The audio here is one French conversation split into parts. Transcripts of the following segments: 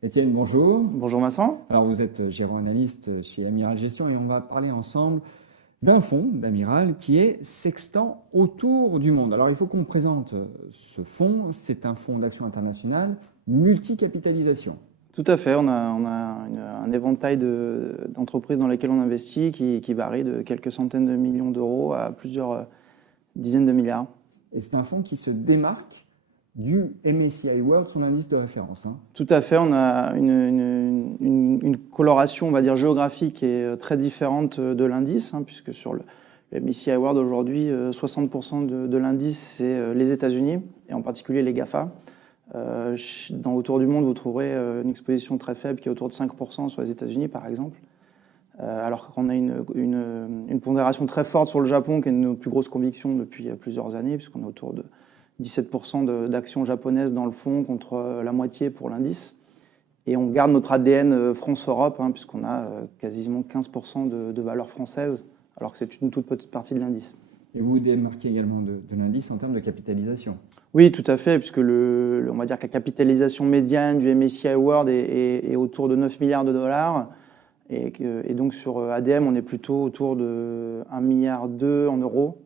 Étienne, bonjour. Bonjour Vincent. Alors vous êtes gérant analyste chez Amiral Gestion et on va parler ensemble d'un fonds d'Amiral qui est Sextant autour du monde. Alors il faut qu'on présente ce fonds. C'est un fonds d'action internationale multicapitalisation. Tout à fait, un éventail d'entreprises dans lesquelles on investit qui varie de quelques centaines de millions d'euros à plusieurs dizaines de milliards. Et c'est un fonds qui se démarque du MSCI World, son indice de référence. Tout à fait, on a une coloration, on va dire, géographique qui est très différente de l'indice, puisque sur le MSCI World aujourd'hui, 60% de l'indice, c'est les États-Unis, et en particulier les GAFA. Autour du monde, vous trouverez une exposition très faible qui est autour de 5% sur les États-Unis, par exemple. Alors qu'on a une pondération très forte sur le Japon, qui est une de nos plus grosses convictions depuis plusieurs années, puisqu'on est autour de 17% d'actions japonaises dans le fonds contre la moitié pour l'indice. Et on garde notre ADN France-Europe, puisqu'on a quasiment 15% de valeurs françaises, alors que c'est une toute petite partie de l'indice. Et vous vous démarquez également de l'indice en termes de capitalisation. Oui, tout à fait, puisque on va dire que la capitalisation médiane du MSCI World est autour de 9 milliards de dollars. Et donc sur ADM, on est plutôt autour de 1,2 milliard en euros.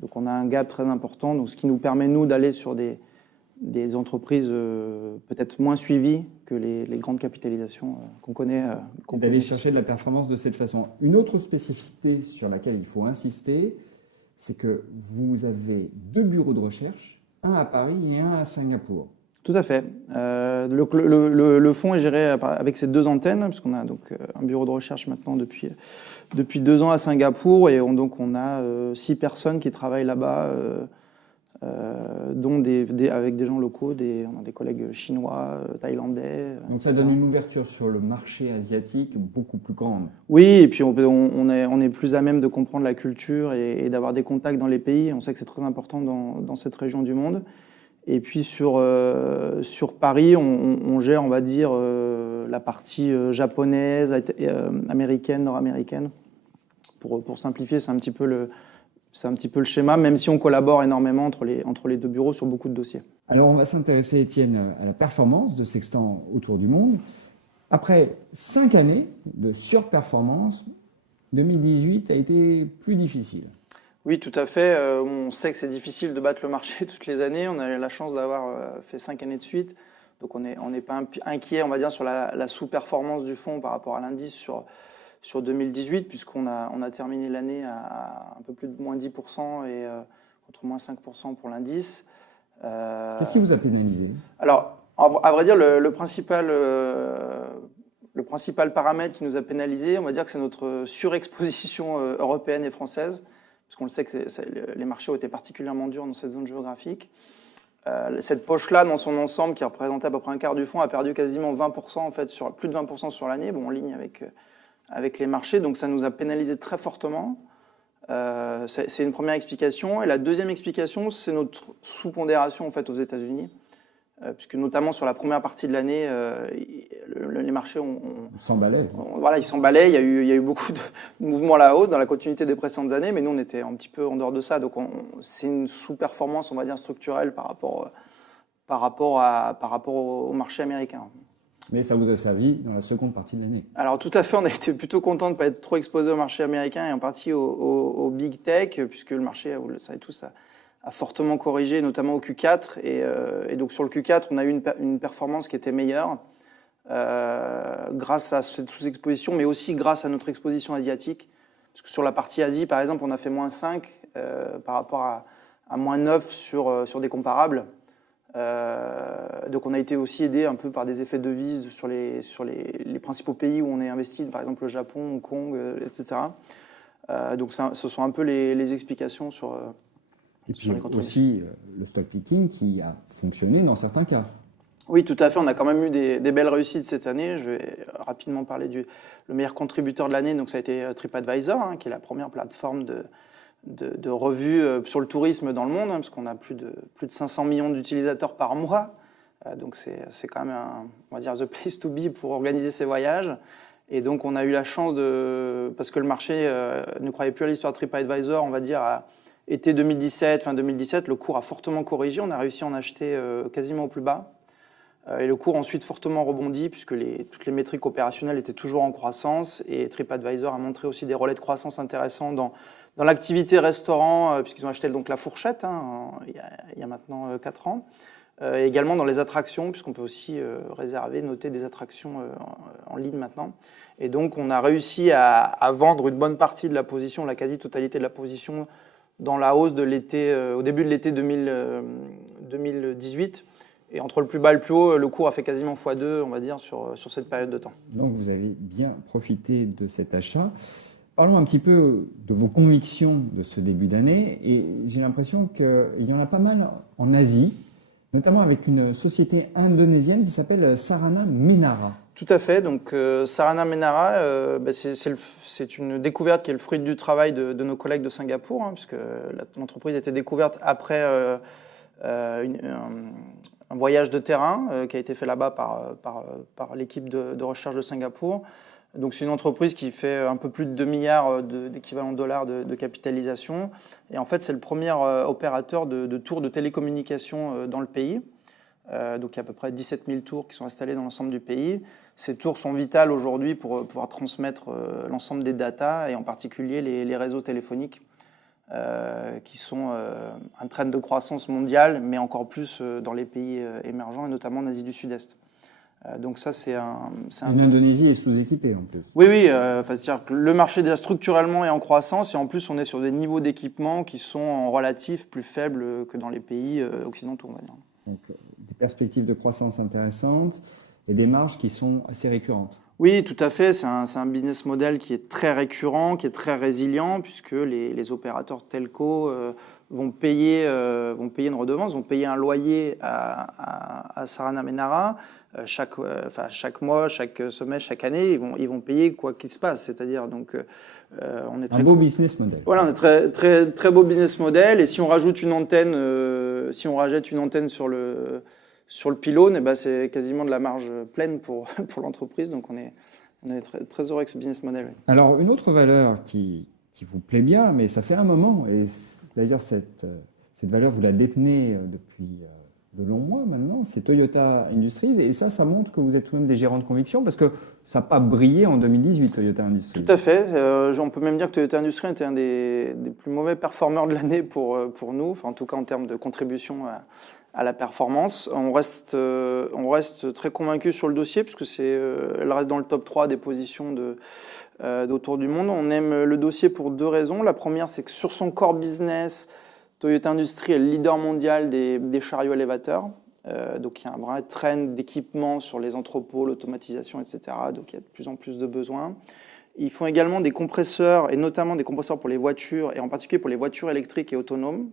Donc on a un gap très important, donc ce qui nous permet, nous, d'aller sur des entreprises peut-être moins suivies que les grandes capitalisations qu'on connaît. D'aller chercher de la performance de cette façon. Une autre spécificité sur laquelle il faut insister, c'est que vous avez 2 bureaux de recherche, un à Paris et un à Singapour. Tout à fait. Le fonds est géré avec ces 2 antennes, puisqu'on a donc un bureau de recherche maintenant depuis 2 ans à Singapour, et donc on a 6 personnes qui travaillent là-bas, dont avec des gens locaux, on a des collègues chinois, thaïlandais. Donc ça donne une ouverture sur le marché asiatique beaucoup plus grande. Oui, et puis on est plus à même de comprendre la culture et d'avoir des contacts dans les pays. On sait que c'est très important dans cette région du monde. Et puis sur Paris, on gère, on va dire, la partie japonaise, américaine, nord-américaine. Pour simplifier, c'est un petit peu le schéma, même si on collabore énormément entre les 2 bureaux sur beaucoup de dossiers. Alors on va s'intéresser, Étienne, à la performance de Sextant autour du monde. Après 5 années de surperformance, 2018 a été plus difficile. Oui, tout à fait. On sait que c'est difficile de battre le marché toutes les années. On a eu la chance d'avoir fait 5 années de suite. Donc on n'est pas inquiet, on va dire, sur la sous-performance du fonds par rapport à l'indice sur 2018, puisqu'on a terminé l'année à un peu plus de moins 10% et contre moins 5% pour l'indice. Qu'est-ce qui vous a pénalisé? Alors, à vrai dire, le principal paramètre qui nous a pénalisé, on va dire que c'est notre surexposition européenne et française. Parce qu'on le sait que les marchés ont été particulièrement durs dans cette zone géographique. Cette poche-là, dans son ensemble, qui représentait à peu près un quart du fonds, a perdu quasiment 20%, en fait, plus de 20% sur l'année, en ligne avec les marchés. Donc ça nous a pénalisé très fortement. C'est une première explication. Et la deuxième explication, c'est notre sous-pondération en fait, aux États-Unis. Puisque notamment sur la première partie de l'année, les marchés s'emballaient. Voilà, ils s'emballaient. Il y a eu beaucoup de mouvements à la hausse dans la continuité des précédentes années, mais nous, on était un petit peu en dehors de ça. Donc, c'est une sous-performance, on va dire, structurelle par rapport au marché américain. Mais ça vous a servi dans la seconde partie de l'année. Alors, tout à fait, on a été plutôt content de ne pas être trop exposé au marché américain et en partie au big tech, puisque le marché, vous le savez tous, a fortement corrigé, notamment au Q4. Et donc, sur le Q4, on a eu une performance qui était meilleure grâce à cette sous-exposition, mais aussi grâce à notre exposition asiatique. Parce que sur la partie Asie, par exemple, on a fait moins 5 par rapport à moins 9 sur des comparables. Donc on a été aussi aidé un peu par des effets de devise sur les principaux pays où on est investi, par exemple le Japon, Hong Kong, etc. Donc ce sont un peu les explications sur et puis aussi le stock picking qui a fonctionné dans certains cas. Oui, tout à fait. On a quand même eu des belles réussites cette année. Je vais rapidement parler le meilleur contributeur de l'année. Donc ça a été TripAdvisor, qui est la première plateforme de revues sur le tourisme dans le monde, parce qu'on a plus de 500 millions d'utilisateurs par mois. Donc c'est quand même, on va dire, the place to be pour organiser ses voyages. Et donc on a eu la chance parce que le marché ne croyait plus à l'histoire de TripAdvisor, on va dire, à été 2017, fin 2017, le cours a fortement corrigé. On a réussi à en acheter quasiment au plus bas. Et le cours ensuite fortement rebondi puisque toutes les métriques opérationnelles étaient toujours en croissance et TripAdvisor a montré aussi des relais de croissance intéressants dans l'activité restaurant puisqu'ils ont acheté donc la Fourchette il y a maintenant 4 ans. Et également dans les attractions puisqu'on peut aussi noter des attractions en ligne maintenant. Et donc on a réussi à vendre une bonne partie de la position, la quasi-totalité de la position dans la hausse de l'été, au début de l'été 2018. Et entre le plus bas et le plus haut, le cours a fait quasiment x2, on va dire, sur cette période de temps. Donc vous avez bien profité de cet achat. Parlons un petit peu de vos convictions de ce début d'année. Et j'ai l'impression qu'il y en a pas mal en Asie, notamment avec une société indonésienne qui s'appelle Sarana Menara. Tout à fait. Donc Sarana Menara, c'est une découverte qui est le fruit du travail de nos collègues de Singapour, puisque l'entreprise a été découverte après un voyage de terrain qui a été fait là-bas par l'équipe de recherche de Singapour. Donc c'est une entreprise qui fait un peu plus de 2 milliards d'équivalent dollars de capitalisation. Et en fait, c'est le premier opérateur de tours de télécommunications dans le pays. Donc il y a à peu près 17 000 tours qui sont installées dans l'ensemble du pays. Ces tours sont vitales aujourd'hui pour pouvoir transmettre l'ensemble des datas et en particulier les réseaux téléphoniques qui sont un trend de croissance mondiale, mais encore plus dans les pays émergents et notamment en Asie du Sud-Est. Donc ça, c'est un... L'Indonésie est sous-équipée en plus. Oui, c'est-à-dire que le marché déjà structurellement est en croissance et en plus on est sur des niveaux d'équipement qui sont en relatif plus faibles que dans les pays occidentaux, on va dire. Donc des perspectives de croissance intéressantes et des marges qui sont assez récurrentes. Oui, tout à fait. C'est un business model qui est très récurrent, qui est très résilient puisque les opérateurs telco vont payer une redevance, vont payer un loyer à Sarana Menara. Chaque mois, chaque semestre, chaque année, ils vont payer quoi qu'il se passe. C'est-à-dire, donc, on est très... Un beau business model. Voilà, on est très, très, très beau business model. Et si on rajoute une antenne, sur le pylône, c'est quasiment de la marge pleine pour l'entreprise. Donc, on est très, très heureux avec ce business model. Oui. Alors, une autre valeur qui vous plaît bien, mais ça fait un moment, et d'ailleurs, cette valeur, vous la détenez depuis de longs mois maintenant, c'est Toyota Industries. Et ça montre que vous êtes tout de même des gérants de conviction, parce que ça n'a pas brillé en 2018, Toyota Industries. Tout à fait. On peut même dire que Toyota Industries était un des plus mauvais performeurs de l'année pour nous, enfin, en tout cas en termes de contribution à la performance. On reste très convaincus sur le dossier, puisque elle reste dans le top 3 des positions d'autour du monde. On aime le dossier pour 2 raisons. La première, c'est que sur son core business, Toyota Industries est le leader mondial des chariots élévateurs. Donc il y a un vrai trend d'équipement sur les entrepôts, l'automatisation, etc. Donc il y a de plus en plus de besoins. Ils font également des compresseurs, et notamment des compresseurs pour les voitures, et en particulier pour les voitures électriques et autonomes,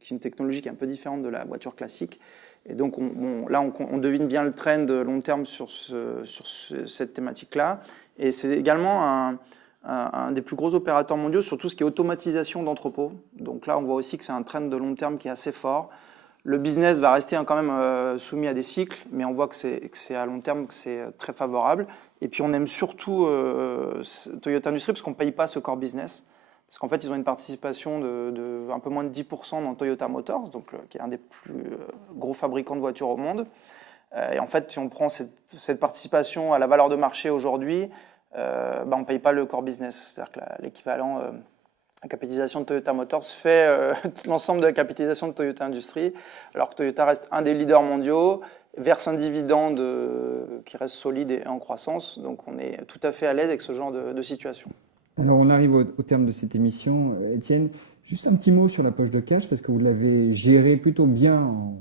qui est une technologie qui est un peu différente de la voiture classique. Et donc on devine bien le trend de long terme sur cette thématique-là. Et c'est également un des plus gros opérateurs mondiaux sur tout ce qui est automatisation d'entrepôts. Donc là, on voit aussi que c'est un trend de long terme qui est assez fort. Le business va rester quand même soumis à des cycles, mais on voit que c'est à long terme que c'est très favorable. Et puis on aime surtout Toyota Industries parce qu'on ne paye pas ce core business. Parce qu'en fait, ils ont une participation de un peu moins de 10% dans Toyota Motors, donc, qui est un des plus gros fabricants de voitures au monde. Et en fait, si on prend cette participation à la valeur de marché aujourd'hui, on ne paye pas le core business. C'est-à-dire que l'équivalent, la capitalisation de Toyota Motors fait l'ensemble de la capitalisation de Toyota Industries, alors que Toyota reste un des leaders mondiaux, verse un dividende qui reste solide et en croissance. Donc on est tout à fait à l'aise avec ce genre de situation. Alors on arrive au terme de cette émission. Étienne, juste un petit mot sur la poche de cash, parce que vous l'avez gérée plutôt bien en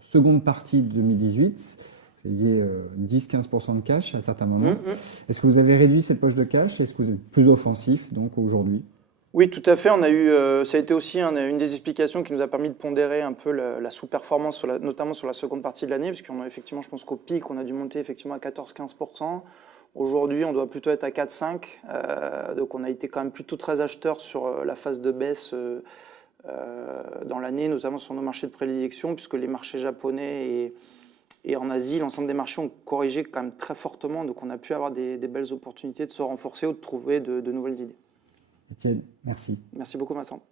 seconde partie de 2018. Vous aviez 10-15% de cash à certains moments. Est-ce que vous avez réduit cette poche de cash? Est-ce que vous êtes plus offensif donc aujourd'hui? Oui, tout à fait. Ça a été aussi une des explications qui nous a permis de pondérer un peu la sous-performance, notamment sur la seconde partie de l'année, puisqu'on a effectivement, je pense qu'au pic, on a dû monter effectivement à 14-15%. Aujourd'hui, on doit plutôt être à 4-5%. Donc on a été quand même plutôt très acheteur sur la phase de baisse dans l'année, notamment sur nos marchés de prédilection, puisque les marchés japonais et en Asie, l'ensemble des marchés ont corrigé quand même très fortement. Donc on a pu avoir des belles opportunités de se renforcer ou de trouver de nouvelles idées. Étienne, merci. Merci beaucoup, Vincent.